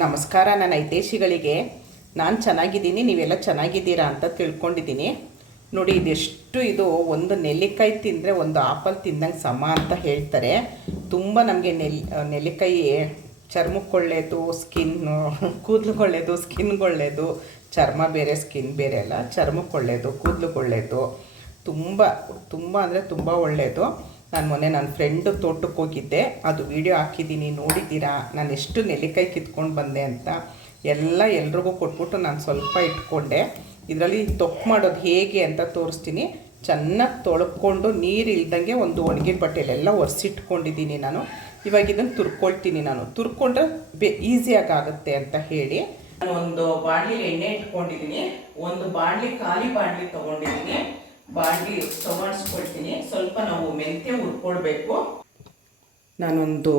ನಮಸ್ಕಾರ. ನನ್ನ ಹಿತೈಷಿಗಳಿಗೆ ನಾನು ಚೆನ್ನಾಗಿದ್ದೀನಿ, ನೀವೆಲ್ಲ ಚೆನ್ನಾಗಿದ್ದೀರಾ ಅಂತ ತಿಳ್ಕೊಂಡಿದ್ದೀನಿ. ನೋಡಿ, ಇದು ಒಂದು ನೆಲ್ಲಿಕಾಯಿ ತಿಂದರೆ ಒಂದು ಆಪಲ್ ತಿಂದಂಗೆ ಸಮ ಅಂತ ಹೇಳ್ತಾರೆ. ತುಂಬ ನಮಗೆ ನೆಲ್ಲಿಕಾಯಿ ಚರ್ಮಕ್ಕೆ ಒಳ್ಳೆಯದು, ಕೂದಲಿಗೆ ಒಳ್ಳೆಯದು, ಸ್ಕಿನ್ಗೆ ಒಳ್ಳೆಯದು. ಚರ್ಮ ಬೇರೆ ಸ್ಕಿನ್ ಬೇರೆ ಅಲ್ಲ, ಚರ್ಮಕ್ಕೆ ಒಳ್ಳೆಯದು, ಕೂದಲಿಗೆ ಒಳ್ಳೆಯದು. ತುಂಬ ತುಂಬ ಅಂದರೆ ತುಂಬ ಒಳ್ಳೆಯದು. ನಾನು ಮೊನ್ನೆ ನನ್ನ ಫ್ರೆಂಡು ತೋಟಕ್ಕೆ ಹೋಗಿದ್ದೆ, ಅದು ವಿಡಿಯೋ ಹಾಕಿದ್ದೀನಿ, ನೋಡಿದ್ದೀರಾ. ನಾನು ಎಷ್ಟು ನೆಲ್ಲಿಕಾಯಿ ಕಿತ್ಕೊಂಡು ಬಂದೆ ಅಂತ ಎಲ್ರಿಗೂ ಕೊಟ್ಬಿಟ್ಟು ನಾನು ಸ್ವಲ್ಪ ಇಟ್ಕೊಂಡೆ. ಇದರಲ್ಲಿ ತೊಪ್ಪು ಮಾಡೋದು ಹೇಗೆ ಅಂತ ತೋರಿಸ್ತೀನಿ. ಚೆನ್ನಾಗಿ ತೊಳ್ಕೊಂಡು ನೀರು ಇಲ್ದಂಗೆ ಒಂದು ಒಣಗಿನ ಬಟ್ಟೆಲೆಲ್ಲ ಒರೆಸಿಟ್ಕೊಂಡಿದ್ದೀನಿ ನಾನು. ಇವಾಗ ಇದನ್ನು ತುರ್ಕೊಳ್ತೀನಿ. ನಾನು ತುರ್ಕೊಂಡ್ರೆ ಈಸಿಯಾಗಿ ಆಗುತ್ತೆ ಅಂತ ಹೇಳಿ ನಾನು ಒಂದು ಬಾಣಲಿ ಎಣ್ಣೆ ಇಟ್ಕೊಂಡಿದ್ದೀನಿ. ಒಂದು ಬಾಣಲಿ ಖಾಲಿ ಬಾಣಲಿ ತೊಗೊಂಡಿದ್ದೀನಿ. ಬಾಣಲಿ ತೊಗೊಂಡಿಸ್ಕೊಳ್ತೀನಿ. ಸ್ವಲ್ಪ ನಾವು ಮೆಂತ್ಯ ಹುರ್ಕೊಳ್ಬೇಕು. ನಾನೊಂದು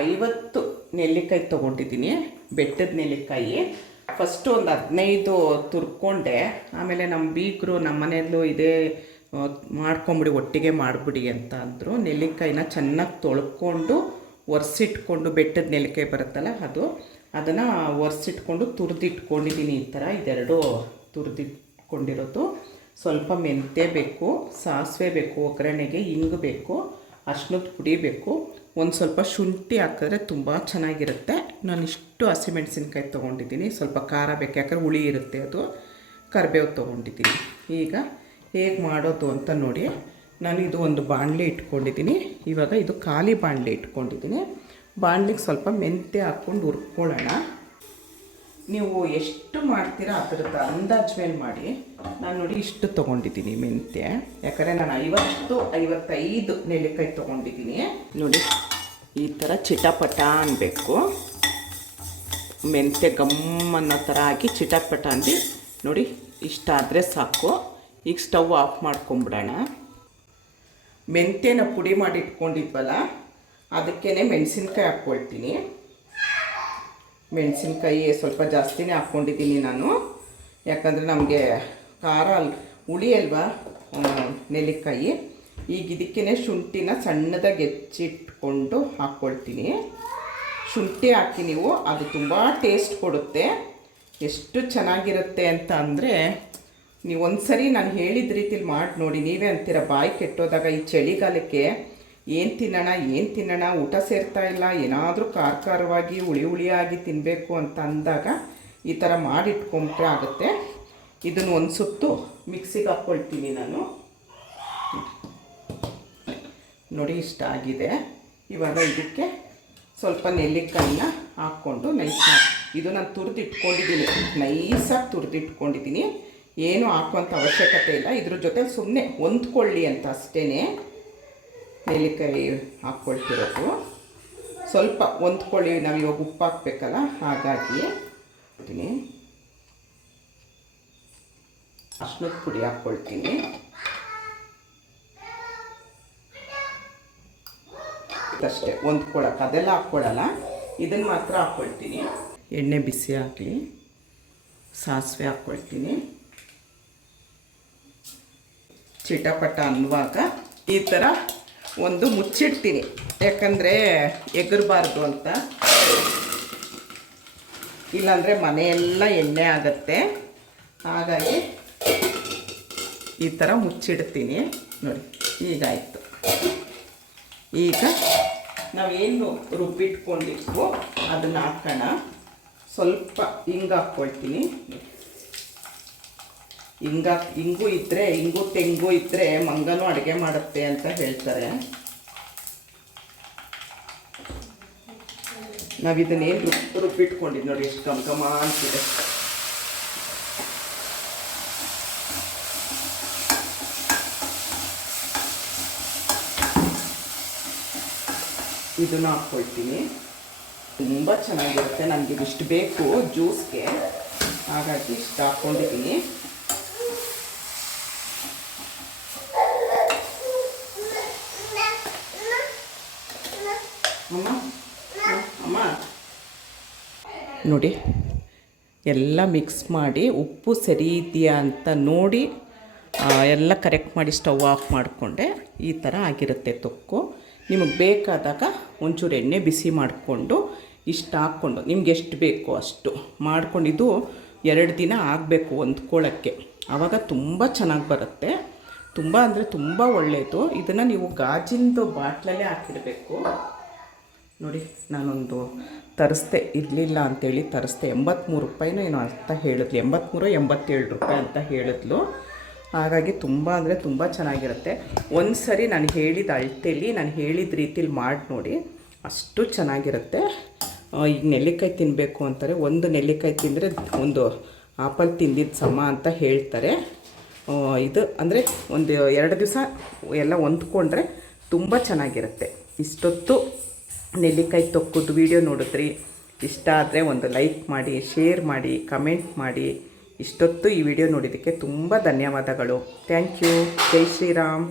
50 ನೆಲ್ಲಿಕಾಯಿ ತೊಗೊಂಡಿದ್ದೀನಿ, ಬೆಟ್ಟದ ನೆಲ್ಲಿಕಾಯಿ. ಫಸ್ಟು ಒಂದು 15 ತುರ್ಕೊಂಡೆ. ಆಮೇಲೆ ನಮ್ಮ ಬೀಗರು ನಮ್ಮ ಮನೆಯಲ್ಲೂ ಇದೇ ಮಾಡ್ಕೊಂಬಿಡಿ, ಒಟ್ಟಿಗೆ ಮಾಡಿಬಿಡಿ ಅಂತ ಅಂದರು. ನೆಲ್ಲಿಕಾಯಿನ ಚೆನ್ನಾಗಿ ತೊಳ್ಕೊಂಡು ಒರೆಸಿಟ್ಕೊಂಡು, ಬೆಟ್ಟದ ನೆಲ್ಲಿಕಾಯಿ ಬರುತ್ತಲ್ಲ ಅದನ್ನು ಒರೆಸಿಟ್ಕೊಂಡು ತುರಿದಿಟ್ಕೊಂಡಿದ್ದೀನಿ. ಈ ಥರ ಇದೆರಡು ತುರಿದಿಟ್ಕೊಂಡಿರೋದು. ಸ್ವಲ್ಪ ಮೆಂತ್ಯ ಬೇಕು, ಸಾಸಿವೆ ಬೇಕು, ಒಗ್ಗರಣೆಗೆ ಹಿಂಗು ಬೇಕು, ಅರ್ಶಿನದ ಪುಡಿ ಬೇಕು, ಒಂದು ಸ್ವಲ್ಪ ಶುಂಠಿ ಹಾಕಿದ್ರೆ ತುಂಬ ಚೆನ್ನಾಗಿರುತ್ತೆ. ನಾನು ಇಷ್ಟು ಹಸಿಮೆಣಸಿನ್ಕಾಯಿ ತೊಗೊಂಡಿದ್ದೀನಿ. ಸ್ವಲ್ಪ ಖಾರ ಬೇಕು, ಯಾಕಂದ್ರೆ ಹುಳಿ ಇರುತ್ತೆ ಅದು. ಕರಿಬೇವು ತೊಗೊಂಡಿದ್ದೀನಿ. ಈಗ ಹೇಗೆ ಮಾಡೋದು ಅಂತ ನೋಡಿ. ನಾನು ಇದು ಒಂದು ಬಾಣಲೆ ಇಟ್ಕೊಂಡಿದ್ದೀನಿ. ಇವಾಗ ಇದು ಖಾಲಿ ಬಾಣಲೆ ಇಟ್ಕೊಂಡಿದ್ದೀನಿ. ಬಾಣಲಿಗೆ ಸ್ವಲ್ಪ ಮೆಂತ್ಯ ಹಾಕ್ಕೊಂಡು ಹುರ್ಕೊಳ್ಳೋಣ. ನೀವು ಎಷ್ಟು ಮಾಡ್ತೀರಾ ಅದರದ್ದು ಅಂದಾಜು ಮೇಲೆ ಮಾಡಿ. ನಾನು ನೋಡಿ ಇಷ್ಟು ತೊಗೊಂಡಿದ್ದೀನಿ ಮೆಂತ್ಯ, ಯಾಕಂದರೆ ನಾನು 50-55 ನೆಲ್ಲಿಕಾಯಿ ತೊಗೊಂಡಿದ್ದೀನಿ. ನೋಡಿ, ಈ ಥರ ಚಿಟಪಟ ಅನ್ನಬೇಕು. ಮೆಂತ್ಯ ಗಮ್ಮನ್ನೋ ಥರ ಹಾಕಿ ಚಿಟಪಟ ಅಂದು ನೋಡಿ, ಇಷ್ಟಾದರೆ ಸಾಕು. ಈಗ ಸ್ಟವ್ ಆಫ್ ಮಾಡ್ಕೊಂಬಿಡೋಣ. ಮೆಂತ್ಯನ ಪುಡಿ ಮಾಡಿ ಇಟ್ಕೊಂಡಿದ್ವಲ್ಲ, ಅದಕ್ಕೇ ಮೆಣಸಿನ್ಕಾಯಿ ಹಾಕ್ಕೊಳ್ತೀನಿ. ಮೆಣಸಿನ್ಕಾಯಿ ಸ್ವಲ್ಪ ಜಾಸ್ತಿನೇ ಹಾಕ್ಕೊಂಡಿದ್ದೀನಿ ನಾನು, ಯಾಕಂದರೆ ನಮಗೆ ಖಾರ ಹುಳಿ ಅಲ್ವಾ ನೆಲ್ಲಿಕಾಯಿ. ಈಗ ಇದಕ್ಕೇ ಶುಂಠಿನ ಸಣ್ಣದಾಗಿ ಹೆಚ್ಚಿಟ್ಕೊಂಡು ಹಾಕ್ಕೊಳ್ತೀನಿ. ಶುಂಠಿ ಹಾಕಿ ನೀವು, ಅದು ತುಂಬ ಟೇಸ್ಟ್ ಕೊಡುತ್ತೆ. ಎಷ್ಟು ಚೆನ್ನಾಗಿರುತ್ತೆ ಅಂತ ಅಂದರೆ, ನೀವು ಒಂದು ಸರಿ ನಾನು ಹೇಳಿದ ರೀತಿಲಿ ಮಾಡಿ ನೋಡಿ. ನೀವೇ ಅಂತೀರ, ಬಾಯಿ ಕೆಟ್ಟೋದಾಗ ಈ ಚಳಿಗಾಲಕ್ಕೆ ಏನು ತಿನ್ನೋಣ, ಊಟ ಸೇರ್ತಾ ಇಲ್ಲ, ಏನಾದರೂ ಖಾರವಾಗಿ ಹುಳಿಯಾಗಿ ತಿನ್ನಬೇಕು ಅಂತ ಅಂದಾಗ ಈ ಥರ ಮಾಡಿಟ್ಕೊಂಡ್ರೆ ಆಗುತ್ತೆ. ಇದನ್ನು ಒಂದು ಸುತ್ತು ಮಿಕ್ಸಿಗೆ ಹಾಕ್ಕೊಳ್ತೀನಿ ನಾನು. ನೋಡಿ, ಇಷ್ಟ ಆಗಿದೆ. ಇವಾಗ ಇದಕ್ಕೆ ಸ್ವಲ್ಪ ನೆಲ್ಲಿಕಾಯಿನ ಹಾಕ್ಕೊಂಡು ಇದು ನಾನು ತುರಿದಿಟ್ಕೊಂಡಿದ್ದೀನಿ, ನೈಸಾಗಿ ತುರಿದಿಟ್ಕೊಂಡಿದ್ದೀನಿ. ಏನು ಹಾಕುವಂಥ ಅವಶ್ಯಕತೆ ಇಲ್ಲ. ಇದ್ರ ಜೊತೆ ಸುಮ್ಮನೆ ಹೊಂದ್ಕೊಳ್ಳಿ ಅಂತ ಅಷ್ಟೇ ನೆಲ್ಲಿಕಾಯಿ ಹಾಕ್ಕೊಳ್ತಿರೋದು. ಸ್ವಲ್ಪ ಹೊಂದ್ಕೊಳ್ಳಿ, ನಾವು ಇವಾಗ ಉಪ್ಪು ಹಾಕಬೇಕಲ್ಲ, ಹಾಗಾಗಿ ಅರ್ಶಿನದ ಪುಡಿ ಹಾಕ್ಕೊಳ್ತೀನಿ. ಅಷ್ಟೇ, ಹೊಂದ್ಕೊಳಕ್ಕೆ ಅದೆಲ್ಲ ಹಾಕ್ಕೊಡಲ್ಲ, ಇದನ್ನು ಮಾತ್ರ ಹಾಕ್ಕೊಳ್ತೀನಿ. ಎಣ್ಣೆ ಬಿಸಿ ಹಾಕಿ ಸಾಸಿವೆ ಹಾಕ್ಕೊಳ್ತೀನಿ. ಚಿಟಪಟ ಅನ್ನುವಾಗ ಈ ಥರ ಒಂದು ಮುಚ್ಚಿಡ್ತೀನಿ, ಯಾಕಂದರೆ ಎಗರಬಾರ್ದು ಅಂತ. ಇಲ್ಲಾಂದರೆ ಮನೆಯೆಲ್ಲ ಎಣ್ಣೆ ಆಗುತ್ತೆ. ಹಾಗಾಗಿ ಈ ಥರ ಮುಚ್ಚಿಡ್ತೀನಿ. ನೋಡಿ, ಈಗಾಯಿತು. ಈಗ ನಾವೇನು ರುಬ್ಬಿಟ್ಕೊಂಡಿದ್ವೋ ಅದನ್ನು ಹಾಕೋಣ. ಸ್ವಲ್ಪ ಹಿಂಗೆ ಹಾಕ್ಕೊಳ್ತೀನಿ. ಹಿಂಗು ಇದ್ದರೆ, ತೆಂಗು ಇದ್ದರೆ ಮಂಗನೂ ಅಡುಗೆ ಮಾಡುತ್ತೆ ಅಂತ ಹೇಳ್ತಾರೆ. ನಾವು ಇದನ್ನೇನು ರುಬ್ಬಿಟ್ಕೊಂಡಿದ್ದು ನೋಡಿ, ಎಷ್ಟು ಘಮ ಅಂತಿದೆ. ಇದನ್ನು ಹಾಕ್ಕೊಳ್ತೀನಿ. ತುಂಬ ಚೆನ್ನಾಗಿರುತ್ತೆ. ನನಗೆ ಇಷ್ಟು ಬೇಕು ಜ್ಯೂಸ್ಗೆ, ಹಾಗಾಗಿ ಇಷ್ಟು ಹಾಕ್ಕೊಂಡಿದ್ದೀನಿ. ಅಮ್ಮ ನೋಡಿ, ಎಲ್ಲ ಮಿಕ್ಸ್ ಮಾಡಿ ಉಪ್ಪು ಸರಿ ಇದೆಯಾ ಅಂತ ನೋಡಿ ಎಲ್ಲ ಕರೆಕ್ಟ್ ಮಾಡಿ ಸ್ಟವ್ ಆಫ್ ಮಾಡಿಕೊಂಡೆ. ಈ ಥರ ಆಗಿರುತ್ತೆ ತೊಕ್ಕು. ನಿಮಗೆ ಬೇಕಾದಾಗ ಒಂಚೂರು ಎಣ್ಣೆ ಬಿಸಿ ಮಾಡಿಕೊಂಡು ಇಷ್ಟು ಹಾಕ್ಕೊಂಡು ನಿಮ್ಗೆ ಎಷ್ಟು ಬೇಕೋ ಅಷ್ಟು ಮಾಡ್ಕೊಂಡಿದ್ದು 2 ದಿನ ಆಗಬೇಕು ಹೊಂದ್ಕೊಳ್ಳೋಕ್ಕೆ. ಆವಾಗ ತುಂಬ ಚೆನ್ನಾಗಿ ಬರುತ್ತೆ. ತುಂಬ ಅಂದರೆ ತುಂಬ ಒಳ್ಳೆಯದು. ಇದನ್ನು ನೀವು ಗಾಜಿಂದು ಬಾಟ್ಲಲ್ಲೇ ಹಾಕಿಡಬೇಕು. ನೋಡಿ, ನಾನೊಂದು ತರಿಸ್ದೆ, ಇರಲಿಲ್ಲ ಅಂಥೇಳಿ ತರಿಸ್ದೆ. 83 ರೂಪಾಯಿನೋ ಏನೋ ಅಂತ ಹೇಳಿದ್ಲು, 87 ರೂಪಾಯಿ ಅಂತ ಹೇಳಿದ್ಲು. ಹಾಗಾಗಿ ತುಂಬ ಅಂದರೆ ತುಂಬ ಚೆನ್ನಾಗಿರುತ್ತೆ. ಒಂದು ಸರಿ ನಾನು ಹೇಳಿದ ಅಳತೆಯಲ್ಲಿ, ನಾನು ಹೇಳಿದ ರೀತಿಲಿ ಮಾಡಿ ನೋಡಿ, ಅಷ್ಟು ಚೆನ್ನಾಗಿರುತ್ತೆ. ಈಗ ನೆಲ್ಲಿಕಾಯಿ ತಿನ್ನಬೇಕು ಅಂತಾರೆ, ಒಂದು ನೆಲ್ಲಿಕಾಯಿ ತಿಂದರೆ ಒಂದು ಆಪಲ್ ತಿಂದಿದ್ದು ಸಮ ಅಂತ ಹೇಳ್ತಾರೆ. ಇದು ಅಂದರೆ ಒಂದು 2 ದಿವಸ ಎಲ್ಲ ಹೊಂದ್ಕೊಂಡ್ರೆ ತುಂಬ ಚೆನ್ನಾಗಿರುತ್ತೆ. ಇಷ್ಟೊತ್ತು ನೆಲ್ಲಿಕಾಯಿ ತೊಕ್ಕೋದು ವೀಡಿಯೋ ನೋಡಿದ್ರಿ, ಇಷ್ಟ ಆದರೆ ಒಂದು ಲೈಕ್ ಮಾಡಿ, ಶೇರ್ ಮಾಡಿ, ಕಮೆಂಟ್ ಮಾಡಿ. ಇಷ್ಟೊತ್ತು ಈ ವಿಡಿಯೋ ನೋಡಿದ್ದಕ್ಕೆ ತುಂಬ ಧನ್ಯವಾದಗಳು. Thank you. ಜೈ ಶ್ರೀರಾಮ್.